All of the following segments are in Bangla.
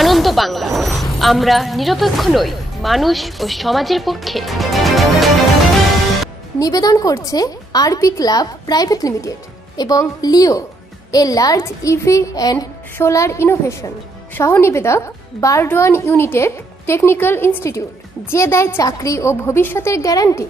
আনন্দ বাংলা, আমরা নিরপেক্ষ নই, মানুষ ও সমাজের পক্ষে। নিবেদন করছে আরপি ক্লাব প্রাইভেট লিমিটেড এবং Leo, a large EV and solar innovation. সহ নিবেদক বারডোয়ান ইউনিটেক টেকনিক্যাল ইনস্টিটিউট, যে দেয় চাকরি ও ভবিষ্যতের গ্যারান্টি।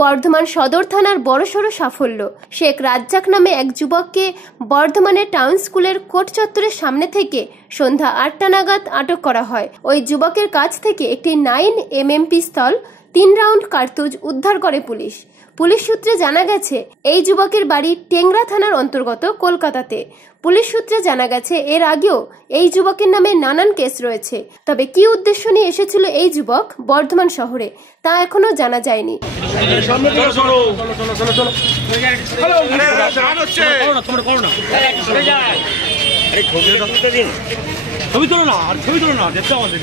বর্ধমান সদর থানার বড়সড় সাফল্য। শেখ রাজ্জাক নামে এক যুবককে বর্ধমানের টাউন স্কুলের কোর্ট চত্বরের সামনে থেকে সন্ধ্যা 8টা নাগাদ আটক করা হয়। ওই যুবকের কাছ থেকে একটি 9mm পিস্তল, 3 রাউন্ড কার্তুজ উদ্ধার করে পুলিশ। পুলিশ সূত্রে জানা গেছে এই যুবকের বাড়ি টেংরা থানার অন্তর্গত কলকাতাতে। পুলিশ সূত্রে জানা গেছে এর আগেও এই যুবকের নামে নানান কেস রয়েছে। তবে কি উদ্দেশ্য নিয়ে এসেছিল এই যুবক বর্ধমান শহরে তা এখনো জানা যায়নি। ছবি তোলো না, আর ছবি তোলো না, দেখতে আমাদের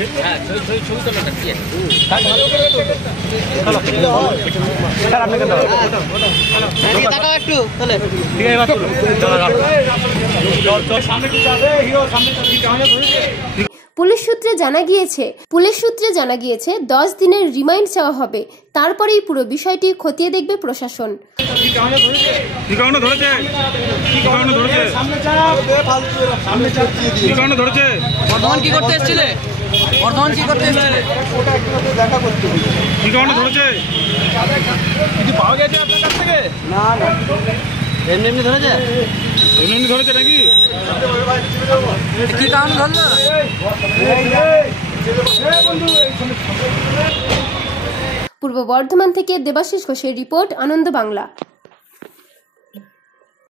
পুলিশ সূত্রে জানা গিয়েছে 10 দিনের রিমাইন্ড চাওয়া হবে, তারপরেই পুরো বিষয়টি খতিয়ে দেখবে প্রশাসন। এমনি ধরেছে নাকি? কি কারণ ধরলো? পূর্ব বর্ধমান থেকে দেবাশিস ঘোষের রিপোর্ট, আনন্দ বাংলা।